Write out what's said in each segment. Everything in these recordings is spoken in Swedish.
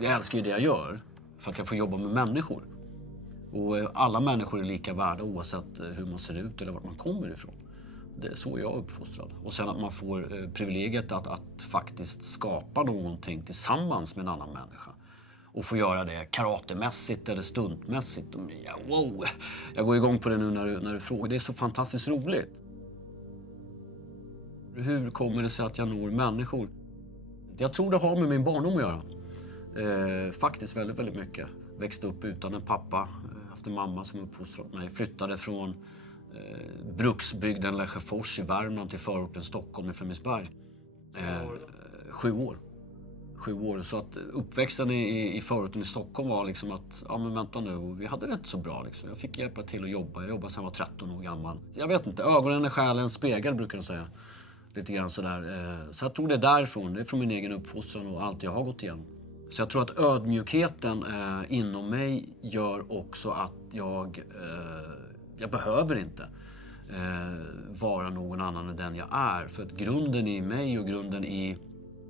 Jag älskar ju det jag gör för att jag får jobba med människor. Och alla människor är lika värda oavsett hur man ser ut eller vart man kommer ifrån. Det är så jag är uppfostrad. Och sen att man får privilegiet att faktiskt skapa någonting tillsammans med en annan människa. Och få göra det karatemässigt eller stuntmässigt. Ja, wow! Jag går igång på det nu när du frågar. Det är så fantastiskt roligt. Hur kommer det sig att jag når människor? Jag tror det har med min barndom att göra. Faktiskt väldigt, väldigt mycket. Växte upp utan en pappa. Haft en mamma som uppfostrat mig. Flyttade från bruksbygden Lesjöfors i Värmland till förorten Stockholm i Flemingsberg. 7 år. 7 år. Så att uppväxten i förorten i Stockholm var liksom att, ja men vänta nu, vi hade det inte så bra liksom. Jag fick hjälpa till att jobba. Jag jobbade sedan jag var 13 år gammal. Jag vet inte, ögonen är själens spegel brukar de säga. Lite grann sådär. Så jag tror det är därifrån. Det är från min egen uppfostran och allt jag har gått igenom. Så jag tror att ödmjukheten inom mig gör också att jag behöver inte vara någon annan än den jag är. För att grunden i mig och grunden i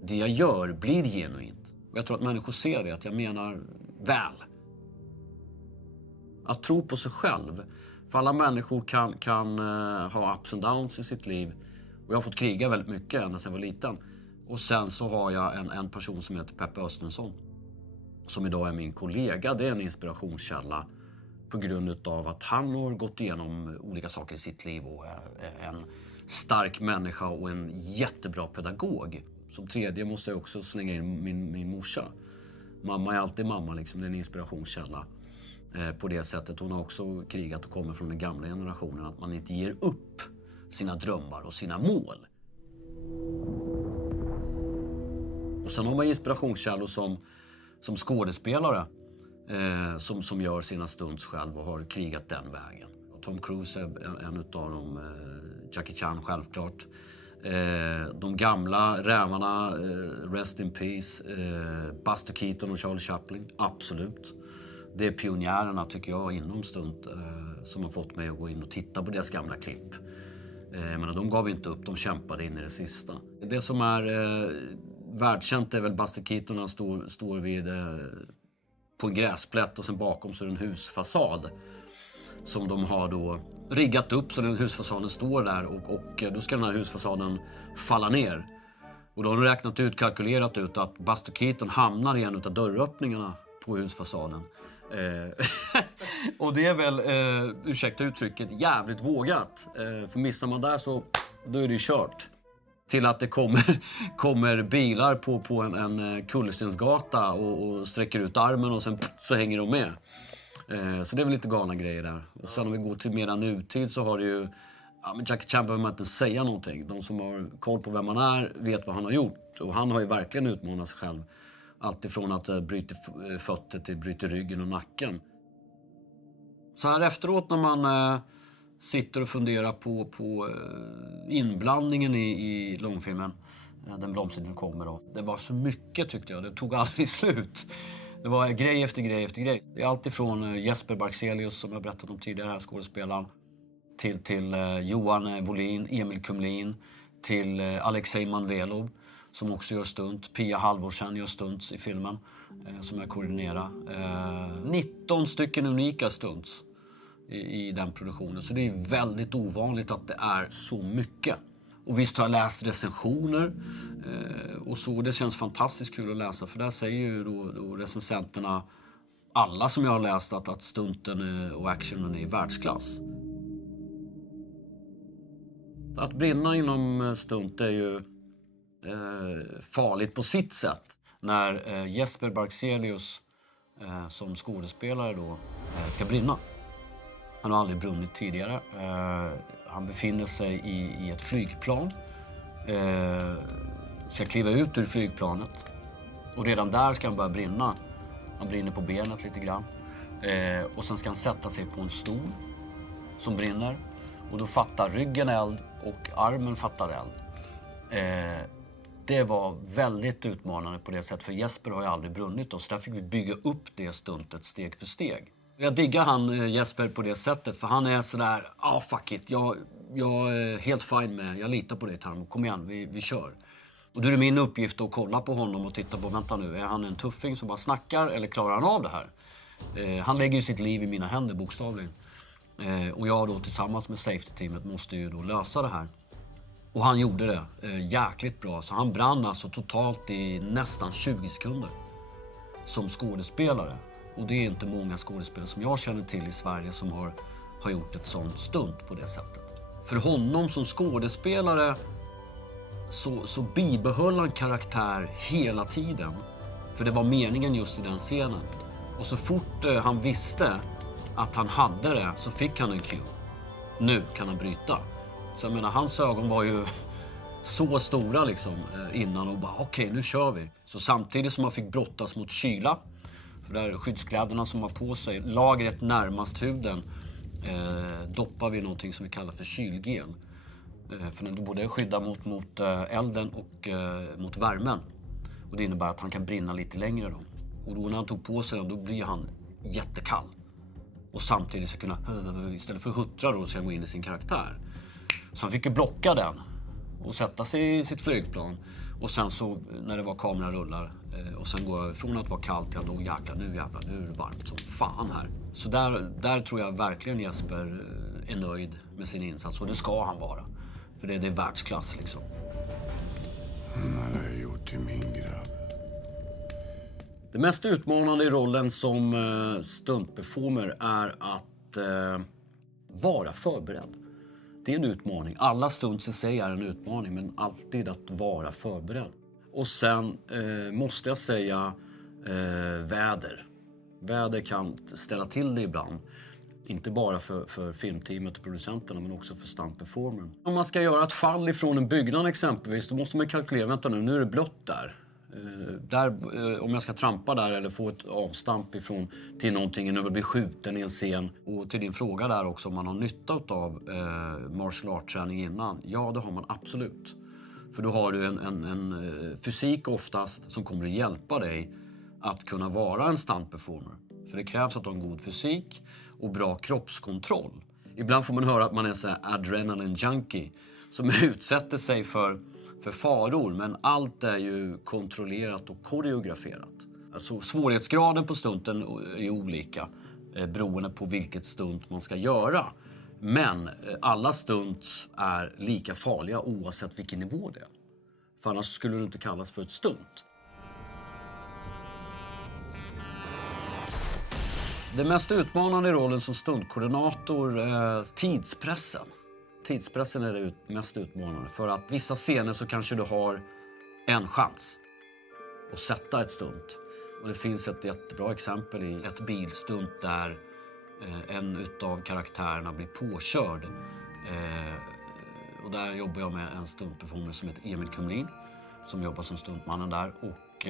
det jag gör blir genuint. Och jag tror att människor ser det, att jag menar väl. Att tro på sig själv. För alla människor kan ha ups and downs i sitt liv. Och jag har fått kriga väldigt mycket ända sedan jag var liten. Och sen så har jag en person som heter Peppe Östensson. Som idag är min kollega. Det är en inspirationskälla. På grund av att han har gått igenom olika saker i sitt liv. Och är en stark människa och en jättebra pedagog. Som tredje måste jag också slänga in min morsa. Mamma är alltid mamma liksom. Det är en inspirationskälla. På det sättet. Hon har också krigat och kommer från den gamla generationen. Att man inte ger upp sina drömmar och sina mål. Och sen har man inspirationskällor som skådespelare som gör sina stunts själv och har krigat den vägen. Tom Cruise är en utav dem, Jackie Chan självklart. De gamla rävarna, Rest in Peace, Buster Keaton och Charlie Chaplin, absolut. Det är pionjärerna tycker jag inom stunt som har fått mig att gå in och titta på deras gamla klipp. Men de gav inte upp, de kämpade in i det sista. Det som är världskänt är väl Buster Keaton, han står vid på en gräsplätt och sen bakom så är det en husfasad som de har då riggat upp så den husfasaden står där och då ska den här husfasaden falla ner. Och då har de räknat kalkylerat ut att Buster Keaton hamnar i en av dörröppningarna på husfasaden. Och det är väl, ursäkta uttrycket, jävligt vågat. För missar man där så då är det ju kört. Till att det kommer bilar på en kullerstensgata och sträcker ut armen och sen så hänger de med. Så det är väl lite galna grejer där. Och sen om vi går till mera nutid så har det ju, ja men Jackie Chan behöver man inte säga någonting. De som har koll på vem han är vet vad han har gjort. Och han har ju verkligen utmanat sig själv. Allt ifrån att bryta fötter till bryta ryggen och nacken. Så här efteråt när man sitter och funderar på inblandningen i långfilmen. Den blomstringen kommer då. Det var så mycket tyckte jag. Det tog aldrig slut. Det var grej efter grej efter grej. Det är allt ifrån Jesper Barkselius som jag berättat om tidigare här, skådespelaren. Till Johan Wolin, Emil Kumlin. Till Alexej Manvelov som också gör stunt. Pia Halvorsen gör stunts i filmen som jag koordinerar. 19 stycken unika stunts i den produktionen. Så det är väldigt ovanligt att det är så mycket. Och visst har jag läst recensioner och så. Det känns fantastiskt kul att läsa. För där säger ju då recensenterna, alla som jag har läst, att stunten och actionen är i världsklass. Att brinna inom stunt är ju farligt på sitt sätt. När Jesper Barkselius som skådespelare då ska brinna. Han har aldrig brunnit tidigare. Han befinner sig i ett flygplan. Ska kliva ut ur flygplanet. Och redan där ska han börja brinna. Han brinner på benet lite grann. Och sen ska han sätta sig på en stol som brinner. Och då fattar ryggen eld och armen fattar eld. Det var väldigt utmanande på det sättet. För Jesper har ju aldrig brunnit då. Så där fick vi bygga upp det stuntet steg för steg. Jag diggar han Jesper på det sättet. För han är sådär, fuck it. Jag är helt fine med, jag litar på dig Tarmo. Kom igen, vi kör. Och då är det min uppgift att kolla på honom och titta på, vänta nu, är han en tuffing som bara snackar eller klarar han av det här? Han lägger ju sitt liv i mina händer bokstavligen. Och jag då tillsammans med safety-teamet måste ju då lösa det här. Och han gjorde det jäkligt bra. Så han brann alltså totalt i nästan 20 sekunder som skådespelare. Och det är inte många skådespelare som jag känner till i Sverige som har gjort ett sånt stunt på det sättet. För honom som skådespelare så bibehöll han karaktär hela tiden. För det var meningen just i den scenen. Och så fort han visste att han hade det så fick han en cue. Nu kan han bryta. Så jag menar, hans ögon var ju så stora liksom innan och bara okej, nu kör vi. Så samtidigt som man fick brottas mot kyla, för där skyddskläderna som var på sig, lagret närmast huden, doppar vi någonting som vi kallar för kylgel. För den både skyddar mot elden och mot värmen. Och det innebär att han kan brinna lite längre då. Och då när han tog på sig den, då blir han jättekall. Och samtidigt så kunna, istället för att huttra då, så gå in i sin karaktär. Så han fick ju blocka den och sätta sig i sitt flygplan. Och sen så när det var kamerarullar och sen gå från att vara kallt till att då jäklar, nu är det varmt som fan här. Så där tror jag verkligen Jesper är nöjd med sin insats, och det ska han vara. För det är världsklass liksom. Han har gjort till min grabb. Det mest utmanande i rollen som stuntperformer är att vara förberedd. Det är en utmaning. Alla stunts i sig är en utmaning, men alltid att vara förberedd. Och sen måste jag säga väder. Väder kan ställa till det ibland. Inte bara för filmteamet och producenterna, men också för stuntperformern. Om man ska göra ett fall ifrån en byggnad exempelvis, då måste man kalkylera, vänta nu är det blött där. Om jag ska trampa där eller få ett avstamp ifrån till någonting när jag blir skjuten i en scen. Och till din fråga där också, om man har nytta av martial art-träning innan. Ja, det har man absolut. För då har du en fysik oftast som kommer att hjälpa dig att kunna vara en stuntperformer. För det krävs att du har en god fysik och bra kroppskontroll. Ibland får man höra att man är så här adrenaline junkie som utsätter sig för faror, men allt är ju kontrollerat och koreograferat. Alltså svårighetsgraden på stunten är olika beroende på vilket stunt man ska göra. Men alla stunts är lika farliga oavsett vilken nivå det är. För annars skulle det inte kallas för ett stunt. Det mest utmanande i rollen som stuntkoordinator är tidspressen. Tidspressen är det mest utmanande. För att vissa scener så kanske du har en chans att sätta ett stunt. Och det finns ett jättebra exempel i ett bilstunt där en utav karaktärerna blir påkörd. Och där jobbar jag med en stuntperformer som heter Emil Kumlin, som jobbar som stuntmannen där. Och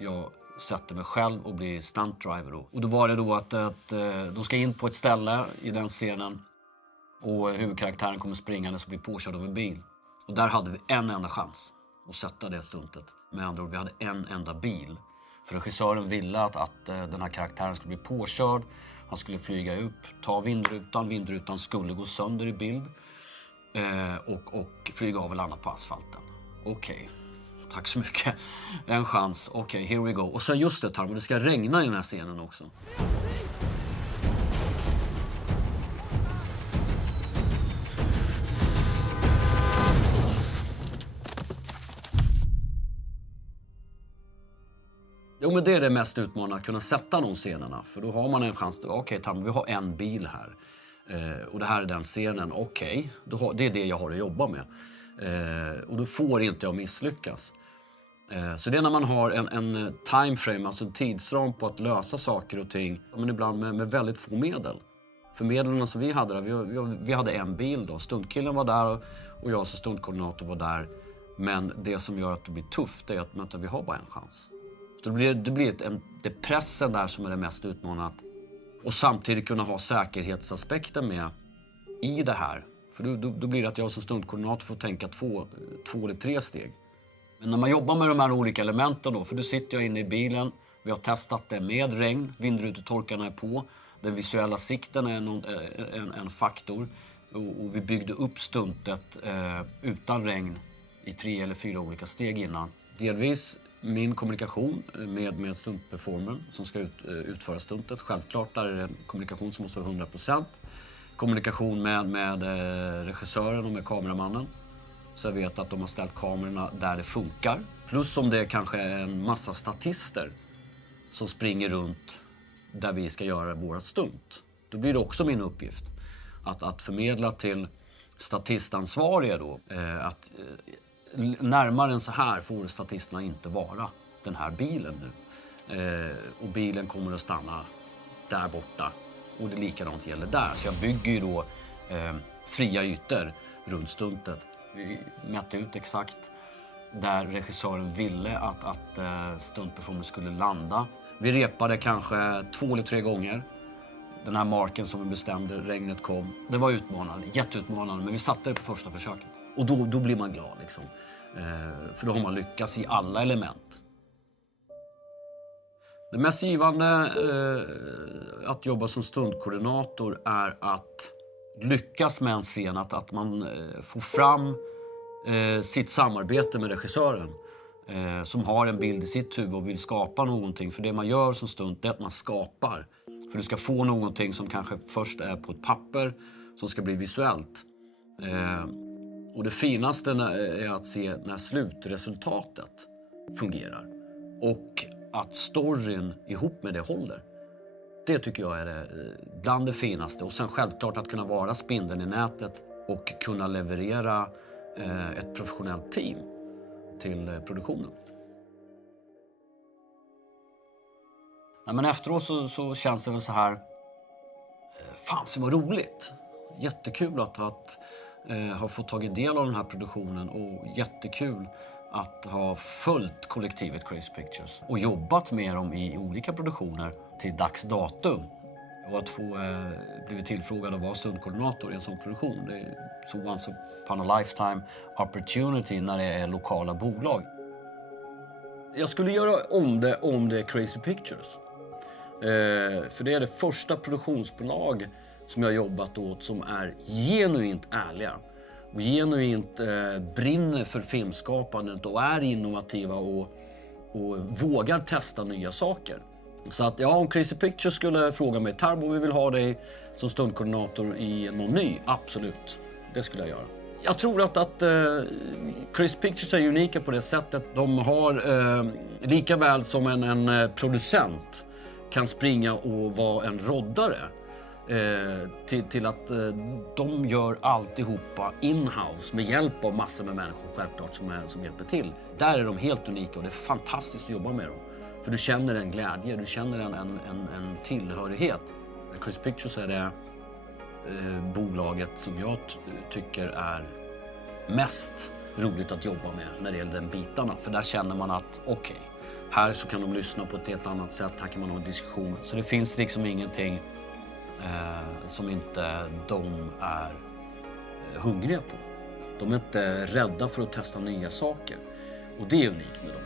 jag sätter mig själv och blir stuntdriver då. Och då var det då att de ska in på ett ställe i den scenen. Och huvudkaraktären kommer springande och blir påkörd av en bil. Och där hade vi en enda chans att sätta det stuntet. Med andra ord, vi hade en enda bil. För regissören ville att den här karaktären skulle bli påkörd. Han skulle flyga upp, ta vindrutan. Vindrutan skulle gå sönder i bild. Och flyga av eller annat på asfalten. Okej. Tack så mycket. En chans. Okej, here we go. Och sen just det, Tarmo, det ska regna i den här scenen också. Jo, men det är det mest utmanande, att kunna sätta de scenerna. För då har man en chans. Okej, Tarmo, vi har en bil här. Och det här är den scenen. Okej, det är det jag har att jobba med. Och då får inte jag misslyckas. Så det är när man har en timeframe, alltså en tidsram på att lösa saker och ting. Men ibland med väldigt få medel. För medlen som vi hade där, vi hade en bil då. Stuntkillen var där och jag som stuntkoordinator var där. Men det som gör att det blir tufft är att vi har bara en chans. Så det blir det pressen där som är det mest utmanande. Och samtidigt kunna ha säkerhetsaspekten med i det här. För då blir det att jag som stuntkoordinator får tänka två eller tre steg. Men när man jobbar med de här olika elementen då, för då sitter jag inne i bilen. Vi har testat det med regn, vindrutetorkarna är på. Den visuella sikten är en faktor. Och vi byggde upp stuntet utan regn i 3 eller 4 olika steg innan. Delvis min kommunikation med stuntperformern som ska utföra stuntet. Självklart där är det en kommunikation som måste vara 100%. Kommunikation med regissören och med kameramannen. Så jag vet att de har ställt kamerorna där det funkar. Plus om det kanske är en massa statister som springer runt där vi ska göra våra stunt. Då blir det också min uppgift att förmedla till statistansvariga då att närmare än så här får statisterna inte vara den här bilen nu. Och bilen kommer att stanna där borta. Och det likadant gäller där. Så jag bygger ju då fria ytor runt stuntet. Vi mätte ut exakt där regissören ville att stuntperformern skulle landa. Vi repade kanske 2 eller 3 gånger. Den här marken som vi bestämde, regnet kom. Det var utmanande, jätteutmanande, men vi satte det på första försöket. Och då blir man glad liksom. För då har man lyckats i alla element. Det mest givande att jobba som stuntkoordinator är att lyckas med en scen. Att man får fram sitt samarbete med regissören. Som har en bild i sitt huvud och vill skapa någonting. För det man gör som stunt är att man skapar. För du ska få någonting som kanske först är på ett papper som ska bli visuellt. Och det finaste är att se när slutresultatet fungerar. Och att storyn ihop med det håller. Det tycker jag är bland det finaste. Och sen självklart att kunna vara spindeln i nätet och kunna leverera ett professionellt team till produktionen. Ja, men efteråt så känns det väl så här, fan så var roligt. Jättekul att ha fått tagit del av den här produktionen och jättekul att ha följt kollektivet Crazy Pictures och jobbat med dem i olika produktioner till dags datum. Och att få blivit tillfrågad att vara stuntkoordinator i en sån produktion, det är så once upon a lifetime opportunity när det är lokala bolag. Jag skulle göra om det Crazy Pictures. För det är det första produktionsbolag som jag jobbat åt som är genuint ärliga och genuint brinner för filmskapandet och är innovativa och vågar testa nya saker. Så att om Crazy Pictures skulle fråga mig, Tarbo, vi vill ha dig som stuntkoordinator i någon ny, absolut, det skulle jag göra. Jag tror att Crazy Pictures är unika på det sättet. De har lika väl som en producent kan springa och vara en roddare till att de gör alltihopa in-house med hjälp av massor med människor självklart som hjälper till. Där är de helt unika och det är fantastiskt att jobba med dem. För du känner en glädje, du känner en tillhörighet. Crazy Pictures är det bolaget som jag tycker är mest roligt att jobba med när det gäller den bitarna. För där känner man att okej, här så kan de lyssna på ett helt annat sätt, här kan man ha en diskussion. Så det finns liksom ingenting som inte de är hungriga på. De är inte rädda för att testa nya saker. Och det är unikt med dem.